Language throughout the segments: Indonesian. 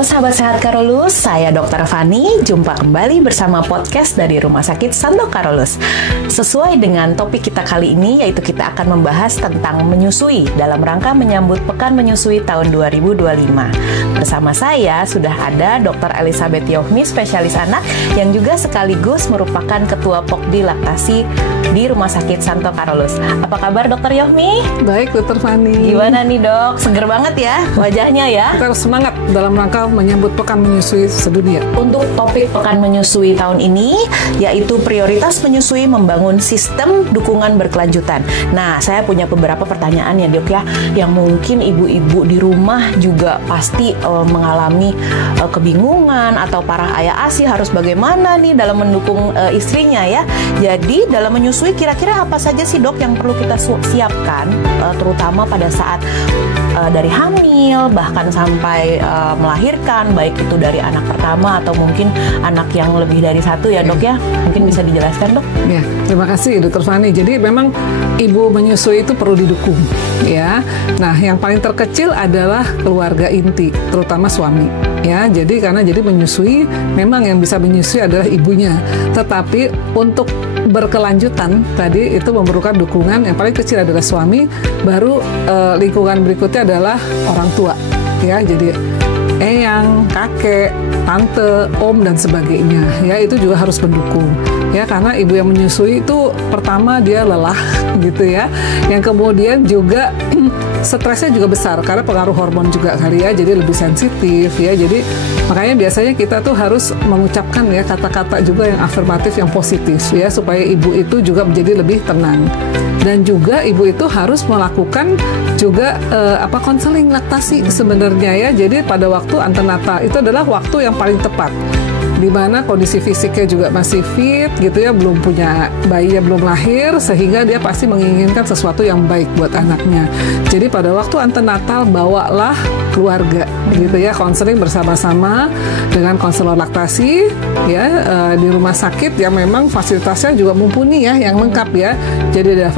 Halo sahabat sehat Karolus, saya Dr. Fani. Jumpa kembali bersama podcast dari Rumah Sakit Santo Karolus. Sesuai dengan topik kita kali ini, yaitu kita akan membahas tentang menyusui dalam rangka menyambut Pekan Menyusui tahun 2025. Bersama saya sudah ada Dr. Elizabeth Yohmi, spesialis anak, yang juga sekaligus merupakan Ketua Pokdi Laktasi di Rumah Sakit Santo Karolus. Apa kabar Dr. Yohmi? Baik, Dr. Fani. Gimana nih dok? Seger banget ya wajahnya ya? Kita harus semangat dalam rangka menyambut Pekan Menyusui sedunia. Untuk topik Pekan Menyusui tahun ini, yaitu prioritas menyusui membangun sistem dukungan berkelanjutan. Nah, saya punya beberapa pertanyaan ya dok ya, yang mungkin ibu-ibu di rumah juga pasti mengalami kebingungan, atau para ayah ASI harus bagaimana nih dalam mendukung istrinya ya. Jadi dalam menyusui kira-kira apa saja sih dok yang perlu kita siapkan, terutama pada saat dari hamil bahkan sampai melahirkan, baik itu dari anak pertama atau mungkin anak yang lebih dari satu ya dok ya. Mungkin bisa dijelaskan dok? Ya, terima kasih Dr. Fani. Jadi memang ibu menyusui itu perlu didukung ya. Nah, yang paling terkecil adalah keluarga inti, terutama suami ya. Jadi menyusui memang yang bisa menyusui adalah ibunya. Tetapi untuk berkelanjutan tadi itu memerlukan dukungan. Yang paling kecil adalah suami, baru lingkungan berikutnya adalah orang tua ya. Jadi eyang, kakek, tante, om dan sebagainya ya, itu juga harus mendukung ya, karena ibu yang menyusui itu pertama dia lelah gitu ya, yang kemudian juga stresnya juga besar karena pengaruh hormon juga kali ya, jadi lebih sensitif ya. Jadi makanya biasanya kita tuh harus mengucapkan ya kata-kata juga yang afirmatif, yang positif ya, supaya ibu itu juga menjadi lebih tenang. Dan juga ibu itu harus melakukan juga konseling laktasi sebenarnya ya. Jadi pada waktu antenatal itu adalah waktu yang paling tepat, di mana kondisi fisiknya juga masih fit gitu ya, belum punya bayinya, belum lahir, sehingga dia pasti menginginkan sesuatu yang baik buat anaknya. Jadi pada waktu antenatal bawalah keluarga gitu ya, konseling bersama-sama dengan konselor laktasi ya, di rumah sakit yang memang fasilitasnya juga mumpuni ya, yang lengkap ya. Jadi ada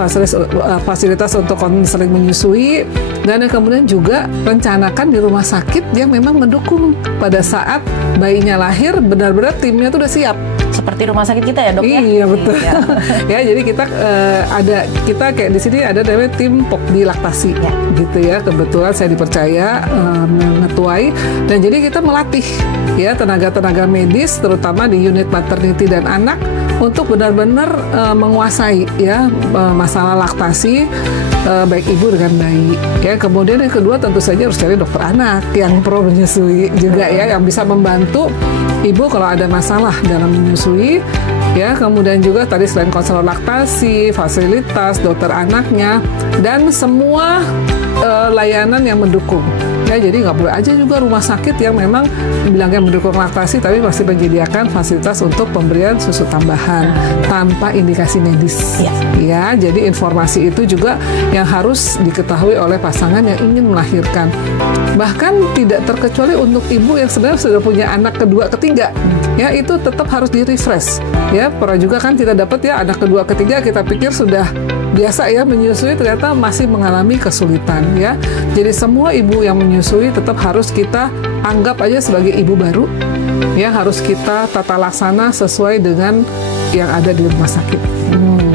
fasilitas untuk konseling menyusui, dan kemudian juga rencanakan di rumah sakit yang memang mendukung pada saat bayinya lahir, benar-benar timnya tuh udah siap. Seperti rumah sakit kita ya dok ya? Iya betul. Iya. Ya, jadi kita kayak di sini ada namanya tim Pokdi Laktasi ya, gitu ya. Kebetulan saya dipercaya mengetuai, dan jadi kita melatih ya tenaga-tenaga medis, terutama di unit maternity dan anak, untuk benar-benar menguasai ya masalah laktasi, baik ibu dengan bayi ya. Kemudian yang kedua tentu saja harus cari dokter anak yang pro menyusui juga ya, yang bisa membantu ibu kalau ada masalah dalam menyusui ya. Kemudian juga tadi selain konselor laktasi, fasilitas, dokter anaknya, dan semua layanan yang mendukung ya. Jadi nggak boleh aja juga rumah sakit yang memang bilangnya mendukung laktasi tapi masih menyediakan fasilitas untuk pemberian susu tambahan tanpa indikasi medis ya. Jadi informasi itu juga yang harus diketahui oleh pasangan yang ingin melahirkan. Bahkan tidak terkecuali untuk ibu yang sebenarnya sudah punya anak kedua, ketiga ya, itu tetap harus di-refresh ya. Pernah juga kan kita dapat ya anak kedua, ketiga, kita pikir sudah biasa ya menyusui, ternyata masih mengalami kesulitan ya. Jadi semua ibu yang menyusui tetap harus kita anggap aja sebagai ibu baru ya, harus kita tata laksana sesuai dengan yang ada di rumah sakit.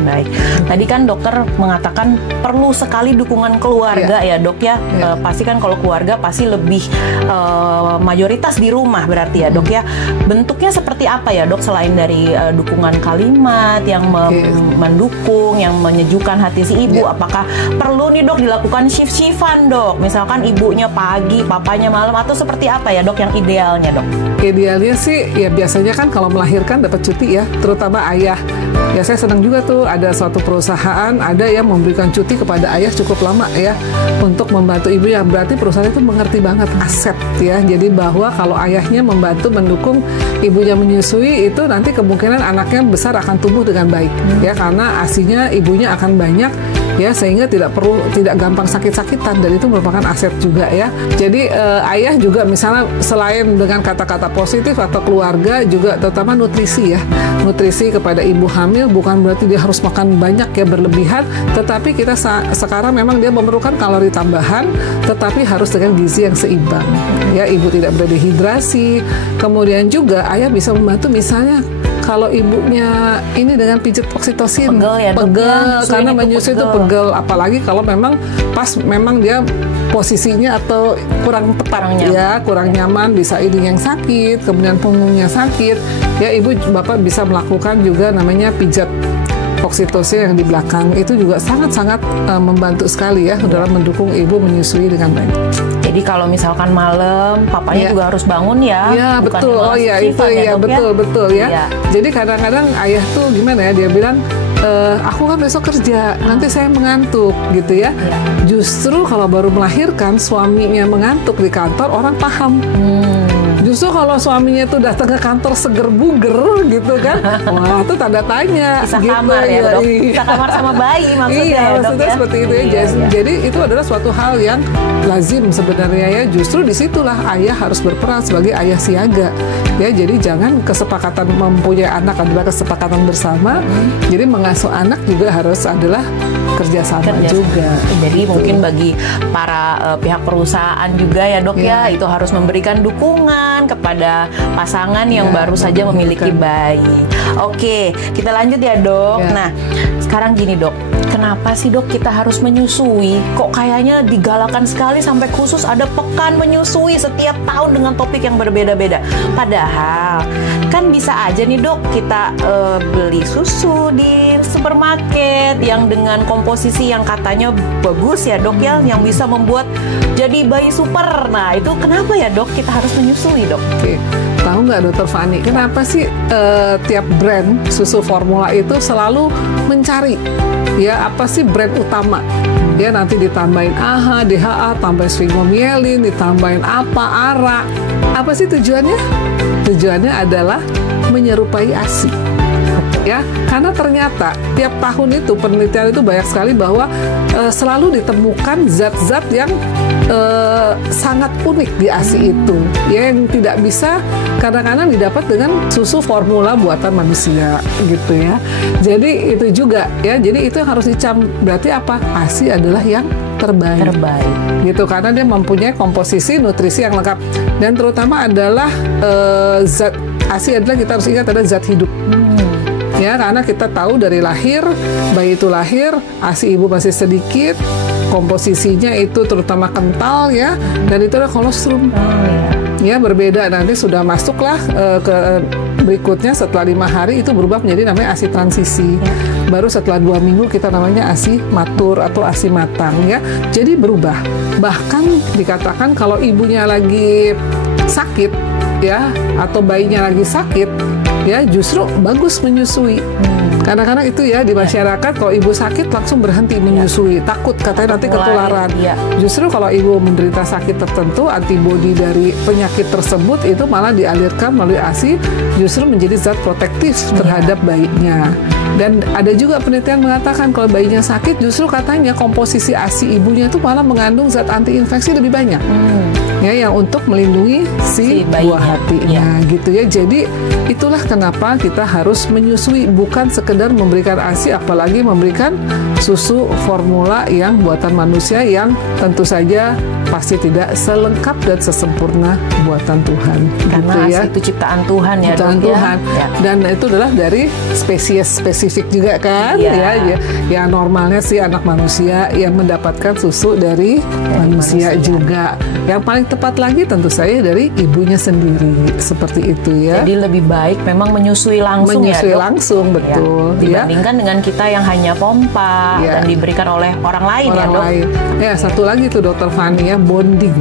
Baik. Tadi kan dokter mengatakan perlu sekali dukungan keluarga ya dok ya. Pasti kan kalau keluarga pasti lebih mayoritas di rumah berarti ya dok ya. Bentuknya seperti apa ya dok, selain dari dukungan kalimat yang mendukung, yang menyejukkan hati si ibu, apakah perlu nih dok dilakukan shift-shiftan dok? Misalkan ibunya pagi, papanya malam, atau seperti apa ya dok yang idealnya dok? Idealnya sih ya biasanya kan kalau melahirkan dapat cuti ya, terutama ayah. Ya saya senang juga tuh ada suatu perusahaan ada yang memberikan cuti kepada ayah cukup lama ya untuk membantu ibu, yang berarti perusahaan itu mengerti banget aset ya. Jadi bahwa kalau ayahnya membantu mendukung ibunya menyusui, itu nanti kemungkinan anaknya besar akan tumbuh dengan baik ya, karena ASI-nya ibunya akan banyak ya, sehingga tidak gampang sakit-sakitan, dan itu merupakan aset juga ya. Jadi ayah juga misalnya selain dengan kata-kata positif atau keluarga juga, terutama nutrisi ya. Nutrisi kepada ibu hamil bukan berarti dia harus makan banyak ya, berlebihan, tetapi kita sekarang memang dia memerlukan kalori tambahan, tetapi harus dengan gizi yang seimbang. Ya, ibu tidak berdehidrasi. Kemudian juga ayah bisa membantu, misalnya kalau ibunya ini dengan pijat oksitosin, pegel karena menyusui itu pegel, apalagi kalau memang pas memang dia posisinya atau kurang tepat ya, kurang nyaman, bisa ini yang sakit, kemudian punggungnya sakit, ya ibu bapak bisa melakukan juga namanya pijat oksitosin yang di belakang, itu juga sangat-sangat membantu sekali ya dalam mendukung ibu menyusui dengan baik. Jadi kalau misalkan malam papanya juga harus bangun ya. Iya betul, oh iya itu ya betul ya. Jadi kadang-kadang ayah tuh gimana ya, dia bilang aku kan besok kerja, nanti saya mengantuk gitu ya. Justru kalau baru melahirkan suaminya mengantuk di kantor, orang paham. Justru kalau suaminya itu datang ke kantor seger buger gitu kan, wah itu tanda tanya. Bisa gitu, kamar ya dok, bisa kamar sama bayi maksudnya. Iya ya, maksudnya dok, seperti itu ya. Jadi itu adalah suatu hal yang lazim sebenarnya ya. Justru disitulah ayah harus berperan sebagai ayah siaga ya. Jadi jangan kesepakatan mempunyai anak adalah kesepakatan bersama. Jadi mengasuh anak juga harus adalah kerjasama juga. Jadi mungkin bagi para pihak perusahaan juga ya dok ya, itu harus memberikan dukungan kepada pasangan yang baru saja memiliki bayi. Oke, kita lanjut ya dok. Nah, sekarang gini dok, kenapa sih dok kita harus menyusui? Kok kayaknya digalakan sekali sampai khusus ada pekan menyusui setiap tahun dengan topik yang berbeda-beda. Padahal kan bisa aja nih dok kita beli susu di supermarket yang dengan komposisi yang katanya bagus ya dok ya, yang bisa membuat jadi bayi super. Nah itu kenapa ya dok kita harus menyusui dok? Oke. Tahu nggak Dokter Fani, kenapa sih tiap brand susu formula itu selalu mencari ya apa sih brand utama? Ya nanti ditambahin AHA, DHA, tambahin sphingomyelin, ditambahin apa, ARA. Apa sih tujuannya? Tujuannya adalah menyerupai ASI. Ya, karena ternyata tiap tahun itu penelitian itu banyak sekali bahwa selalu ditemukan zat-zat yang sangat unik di ASI itu, ya, yang tidak bisa kadang-kadang didapat dengan susu formula buatan manusia gitu ya. Jadi itu juga ya, jadi itu yang harus berarti apa? ASI adalah yang terbaik gitu, karena dia mempunyai komposisi nutrisi yang lengkap, dan terutama adalah zat ASI adalah, kita harus ingat, adalah zat hidup. Ya, karena kita tahu dari lahir, bayi itu lahir, ASI ibu masih sedikit, komposisinya itu terutama kental ya, dan itu adalah kolostrum. Ya, berbeda, nanti sudah masuklah ke berikutnya setelah 5 hari itu berubah menjadi namanya ASI transisi. Baru setelah 2 minggu kita namanya ASI matur atau ASI matang ya. Jadi berubah. Bahkan dikatakan kalau ibunya lagi sakit ya, atau bayinya lagi sakit ya, justru bagus menyusui. Kadang-kadang itu ya di masyarakat, kalau ibu sakit langsung berhenti menyusui, takut katanya nanti ketularan. Justru kalau ibu menderita sakit tertentu, antibodi dari penyakit tersebut itu malah dialirkan melalui ASI, justru menjadi zat protektif terhadap bayinya. Dan ada juga penelitian mengatakan kalau bayinya sakit, justru katanya komposisi ASI ibunya itu malah mengandung zat anti-infeksi lebih banyak. Ya, yang untuk melindungi si buah hatinya gitu ya. Jadi itulah kenapa kita harus menyusui, bukan sekedar memberikan ASI, apalagi memberikan susu formula yang buatan manusia yang tentu saja pasti tidak selengkap dan sesempurna buatan Tuhan. Karena gitu ya. ASI itu ciptaan Tuhan ya, ciptaan Tuhan. Ya. Dan itu adalah dari spesies spesifik juga kan, ya normalnya sih anak manusia yang mendapatkan susu dari manusia juga. Yang paling tepat lagi tentu saya dari ibunya sendiri, seperti itu ya. Jadi lebih baik memang menyusui langsung menyusui ya dok? Langsung, betul. Dibandingkan dengan kita yang hanya pompa dan diberikan oleh orang lain ya dok? Ya, satu lagi tuh Dokter Fani ya, bonding.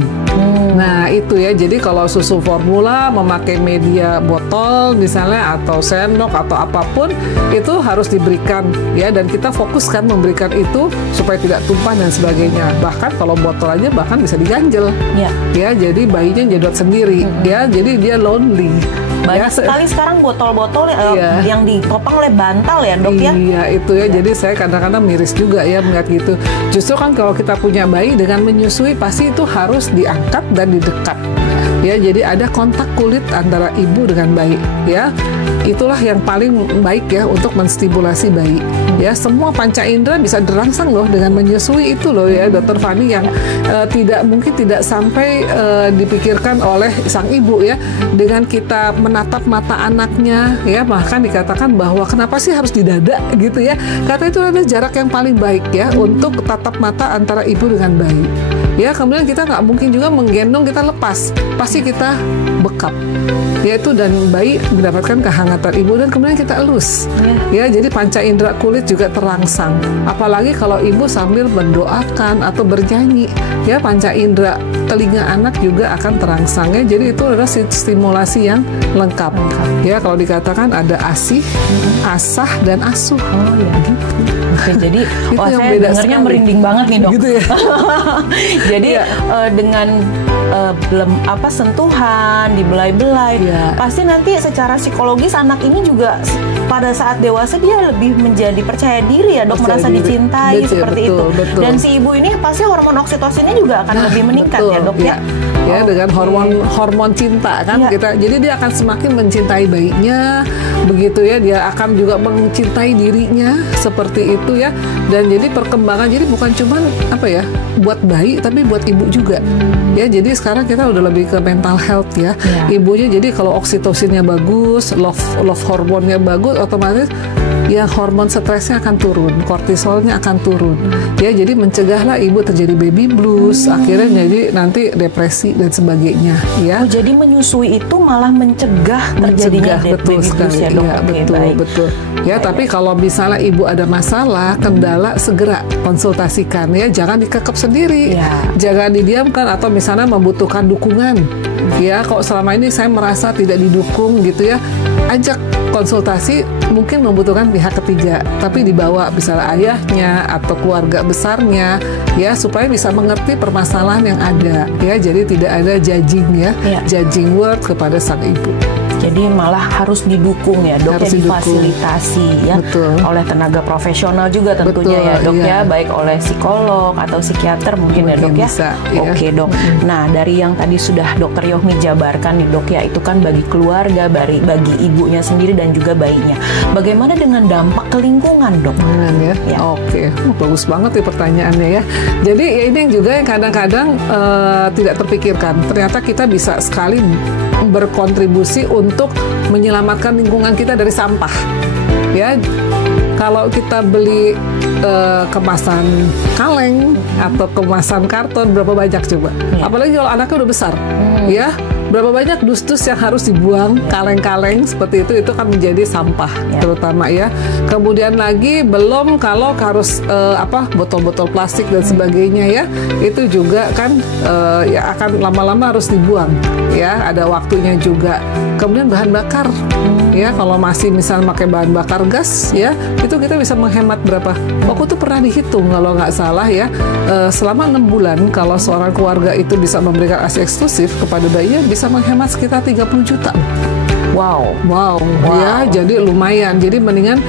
Nah itu ya, jadi kalau susu formula memakai media botol misalnya atau sendok atau apapun, itu harus diberikan ya, dan kita fokuskan memberikan itu supaya tidak tumpah dan sebagainya. Bahkan kalau botol aja bahkan bisa diganjel ya, jadi bayinya jedot sendiri ya, jadi dia lonely. Banyak sekali sekarang botol-botol yang ditopang oleh bantal ya dok ya? Iya itu ya, jadi saya kadang-kadang miris juga ya melihat gitu. Justru kan kalau kita punya bayi dengan menyusui, pasti itu harus diangkat dan didekat Ya, jadi ada kontak kulit antara ibu dengan bayi. Ya, itulah yang paling baik ya untuk menstimulasi bayi. Ya, semua panca indera bisa dirangsang loh dengan menyusui itu loh ya, Dokter Fani, yang mungkin tidak sampai dipikirkan oleh sang ibu ya. Dengan kita menatap mata anaknya ya, bahkan dikatakan bahwa kenapa sih harus di dada gitu ya. Kata itu adalah jarak yang paling baik ya untuk tatap mata antara ibu dengan bayi. Ya, kemudian kita nggak mungkin juga menggendong kita lepas, pasti kita bekap. Yaitu dan bayi mendapatkan kehangatan ibu dan kemudian kita elus. Ya, jadi panca indera kulit juga terangsang. Apalagi kalau ibu sambil mendoakan atau bernyanyi, ya panca indera telinga anak juga akan terangsang ya. Jadi itu adalah stimulasi yang lengkap. Ya, kalau dikatakan ada asih, asah dan asuh. Oh ya gitu. Oke, jadi saya dengarnya merinding banget nih, Dok. Gitu ya. Jadi dengan sentuhan, dibelai-belai, pasti nanti secara psikologis anak ini juga pada saat dewasa dia lebih menjadi percaya diri ya, Dok, merasa dicintai seperti itu. Betul. Dan si ibu ini pasti hormon oksitosinnya juga akan lebih meningkat ya, Dok ya. Ya, dengan hormon cinta kan jadi dia akan semakin mencintai bayinya, begitu ya, dia akan juga mencintai dirinya seperti itu ya. Dan jadi perkembangan jadi bukan cuma buat bayi tapi buat ibu juga. Ya, jadi sekarang kita udah lebih ke mental health ya. Ibunya jadi kalau oksitosinnya bagus, love hormonnya bagus, otomatis ya hormon stresnya akan turun, kortisolnya akan turun. Ya, jadi mencegahlah ibu terjadi baby blues, akhirnya jadi nanti depresi dan sebagainya ya. Oh, jadi menyusui itu malah mencegah terjadinya baby blues ya, Dok. Ya, betul. Ya, tapi kalau misalnya ibu ada masalah, kendala, segera konsultasikan ya, jangan dikekep sendiri. Jangan didiamkan atau misalnya membutuhkan dukungan. Ya, kok selama ini saya merasa tidak didukung gitu ya, ajak konsultasi, mungkin membutuhkan pihak ketiga, tapi dibawa misalnya ayahnya atau keluarga besarnya ya, supaya bisa mengerti permasalahan yang ada ya. Jadi tidak ada judging ya, judging word kepada sang ibu. Jadi malah harus didukung ya, Dok, ya, difasilitasi ya. Oleh tenaga profesional juga tentunya ya, Dok ya, baik oleh psikolog atau psikiater mungkin ya, Dok ya. Oke, Dok. Nah, dari yang tadi sudah Dokter Yohmi jabarkan nih, Dok ya, itu kan bagi keluarga, bagi ibunya sendiri dan juga bayinya. Bagaimana dengan dampak ke lingkungan, Dok? Oke, bagus banget nih pertanyaannya ya. Jadi ya ini juga yang kadang-kadang tidak terpikirkan. Ternyata kita bisa sekali berkontribusi untuk menyelamatkan lingkungan kita dari sampah. Ya, kalau kita beli kemasan kaleng atau kemasan karton, berapa banyak coba? Apalagi kalau anaknya udah besar, ya. Berapa banyak dus-dus yang harus dibuang, kaleng-kaleng seperti itu kan menjadi sampah terutama ya. Kemudian lagi belum kalau harus botol-botol plastik dan sebagainya ya, itu juga kan ya akan lama-lama harus dibuang ya, ada waktunya juga. Kemudian bahan bakar ya, kalau masih misalnya pakai bahan bakar gas ya, itu kita bisa menghemat berapa. Aku tuh pernah dihitung kalau nggak salah ya, selama 6 bulan kalau seorang keluarga itu bisa memberikan ASI eksklusif kepada bayinya, bisa menghemat sekitar 30 juta. Wow. Ya, jadi lumayan. Jadi mendingan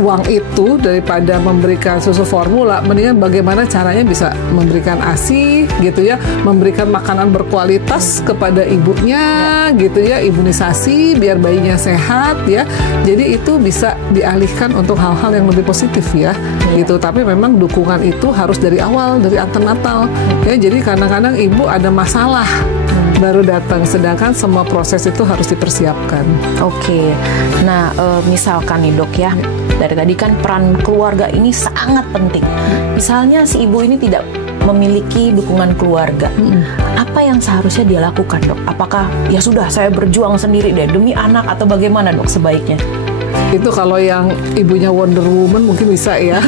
uang itu daripada memberikan susu formula, mendingan bagaimana caranya bisa memberikan ASI gitu ya, memberikan makanan berkualitas kepada ibunya gitu ya, imunisasi biar bayinya sehat ya. Jadi itu bisa dialihkan untuk hal-hal yang lebih positif ya. Gitu. Tapi memang dukungan itu harus dari awal, dari antenatal. Ya, jadi kadang-kadang ibu ada masalah baru datang, sedangkan semua proses itu harus dipersiapkan. Oke. Nah, misalkan nih, Dok ya, dari tadi kan peran keluarga ini sangat penting. Misalnya si ibu ini tidak memiliki dukungan keluarga, apa yang seharusnya dia lakukan, Dok? Apakah ya sudah saya berjuang sendiri deh demi anak, atau bagaimana, Dok, sebaiknya? Itu kalau yang ibunya Wonder Woman mungkin bisa ya.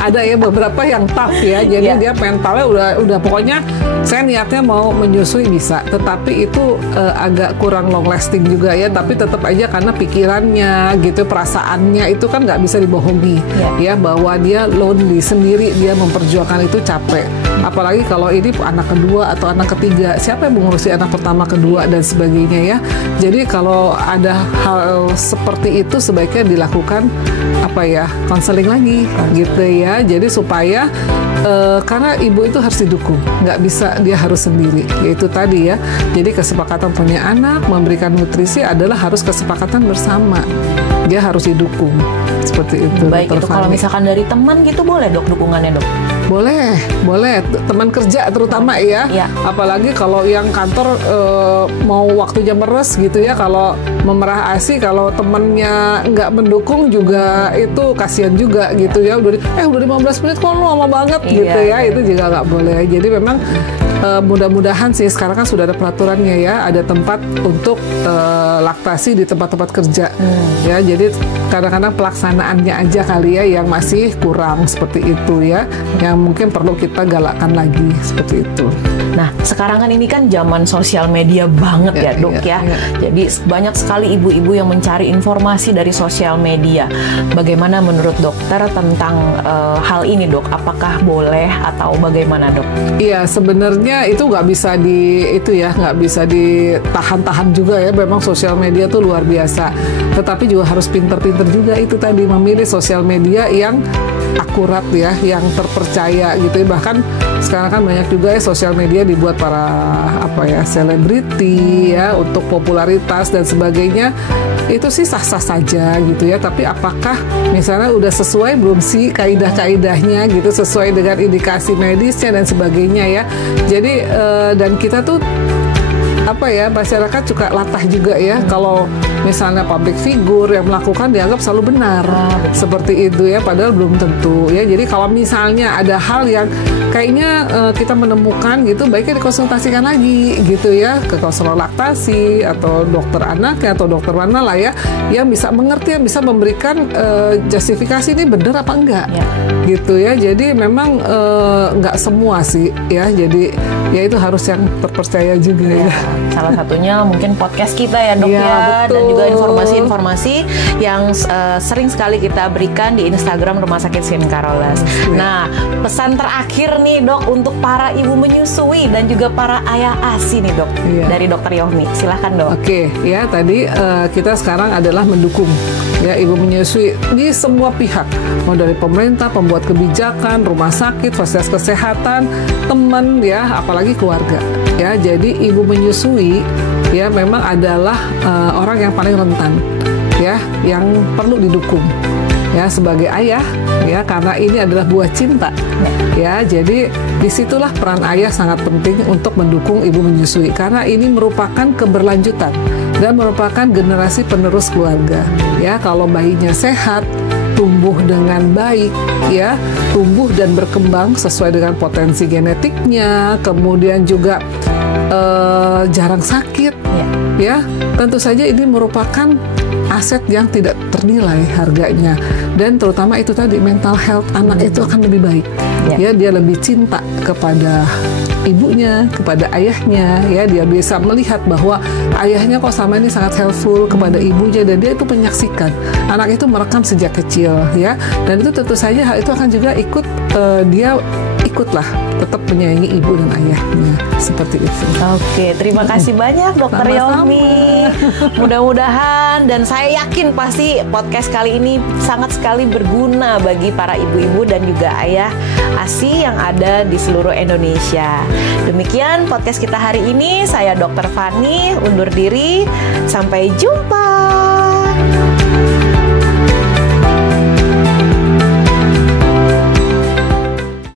Ada ya beberapa yang tough ya. Jadi dia mentalnya udah pokoknya saya niatnya mau menyusui bisa. Tetapi itu agak kurang long lasting juga ya. Tapi tetap aja karena pikirannya gitu, perasaannya itu kan nggak bisa dibohongi ya, bahwa dia lonely sendiri, dia memperjuangkan itu capek. Apalagi kalau ini anak kedua atau anak ketiga, siapa yang mengurusi anak pertama, kedua dan sebagainya ya. Jadi kalau ada hal seperti itu sebaiknya dilakukan konseling lagi gitu ya. Jadi supaya karena ibu itu harus didukung, nggak bisa dia harus sendiri. Yaitu tadi ya. Jadi kesepakatan punya anak, memberikan nutrisi adalah harus kesepakatan bersama. Dia harus didukung seperti itu. Baik, itu kalau misalkan dari teman gitu boleh dok dukungannya dok? Boleh. Teman kerja terutama ya. Apalagi kalau yang kantor mau waktunya meres gitu ya. Kalau memerah ASI, kalau temennya nggak mendukung juga itu kasihan juga gitu ya. Udah 15 menit kok lama banget gitu ya. Itu juga nggak boleh. Jadi memang mudah-mudahan sih sekarang kan sudah ada peraturannya ya. Ada tempat untuk laktasi di tempat-tempat kerja. Ya, jadi kadang-kadang pelaksanaannya aja kali ya yang masih kurang seperti itu ya. Yang mungkin perlu kita galakkan lagi seperti itu. Nah, sekarang kan ini kan zaman sosial media banget ya dok ya. Jadi banyak sekali ibu-ibu yang mencari informasi dari sosial media. Bagaimana menurut dokter tentang hal ini dok? Apakah boleh atau bagaimana dok? Iya, sebenarnya itu nggak bisa ditahan-tahan juga ya. Memang sosial media tuh luar biasa. Tetapi juga harus pinter-pinter juga itu tadi memilih sosial media yang akurat ya, yang terpercaya gitu ya. Bahkan sekarang kan banyak juga ya sosial media dibuat para selebriti ya untuk popularitas dan sebagainya. Itu sih sah-sah saja gitu ya. Tapi apakah misalnya udah sesuai belum sih kaidah-kaidahnya gitu, sesuai dengan indikasi medisnya dan sebagainya ya. Jadi dan kita tuh masyarakat juga latah juga ya kalau misalnya public figure yang melakukan dianggap selalu benar seperti itu ya, padahal belum tentu ya. Jadi kalau misalnya ada hal yang kayaknya kita menemukan gitu, baiknya dikonsultasikan lagi gitu ya ke konselor laktasi atau dokter anaknya atau dokter mana lah ya yang bisa mengerti, yang bisa memberikan justifikasi ini benar apa enggak gitu ya. Jadi memang nggak semua sih ya, jadi ya itu harus yang terpercaya juga ya. Salah satunya mungkin podcast kita ya dok ya, dan juga informasi-informasi yang sering sekali kita berikan di Instagram Rumah Sakit Skin Carolus. Nah, pesan terakhir nih dok untuk para ibu menyusui dan juga para ayah ASI nih dok dari dokter Yohmi, silahkan dok. Oke, ya tadi kita sekarang adalah mendukung ya ibu menyusui di semua pihak, mau dari pemerintah, pembuat kebijakan, rumah sakit, fasilitas kesehatan, teman ya, apalagi keluarga ya. Jadi ibu menyusui ya memang adalah orang yang paling rentan ya, yang perlu didukung ya sebagai ayah ya, karena ini adalah buah cinta ya. Jadi disitulah peran ayah sangat penting untuk mendukung ibu menyusui, karena ini merupakan keberlanjutan dan merupakan generasi penerus keluarga ya. Kalau bayinya sehat, tumbuh dengan baik ya, tumbuh dan berkembang sesuai dengan potensi genetiknya, kemudian juga jarang sakit ya, tentu saja ini merupakan aset yang tidak ternilai harganya. Dan terutama itu tadi, mental health anak itu akan lebih baik ya, dia lebih cinta kepada ibunya, kepada ayahnya ya. Dia bisa melihat bahwa ayahnya kok sama ini sangat helpful kepada ibunya, dan dia itu menyaksikan. Anak itu merekam sejak kecil ya, dan itu tentu saja hal itu akan juga ikut dia ikutlah tetap menyayangi ibu dan ayahnya seperti itu. Oke, terima kasih banyak Dokter Yohmi. Mudah-mudahan, dan saya yakin pasti podcast kali ini sangat sekali berguna bagi para ibu-ibu dan juga ayah ASI yang ada di seluruh Indonesia. Demikian podcast kita hari ini. Saya Dr. Fani undur diri. Sampai jumpa.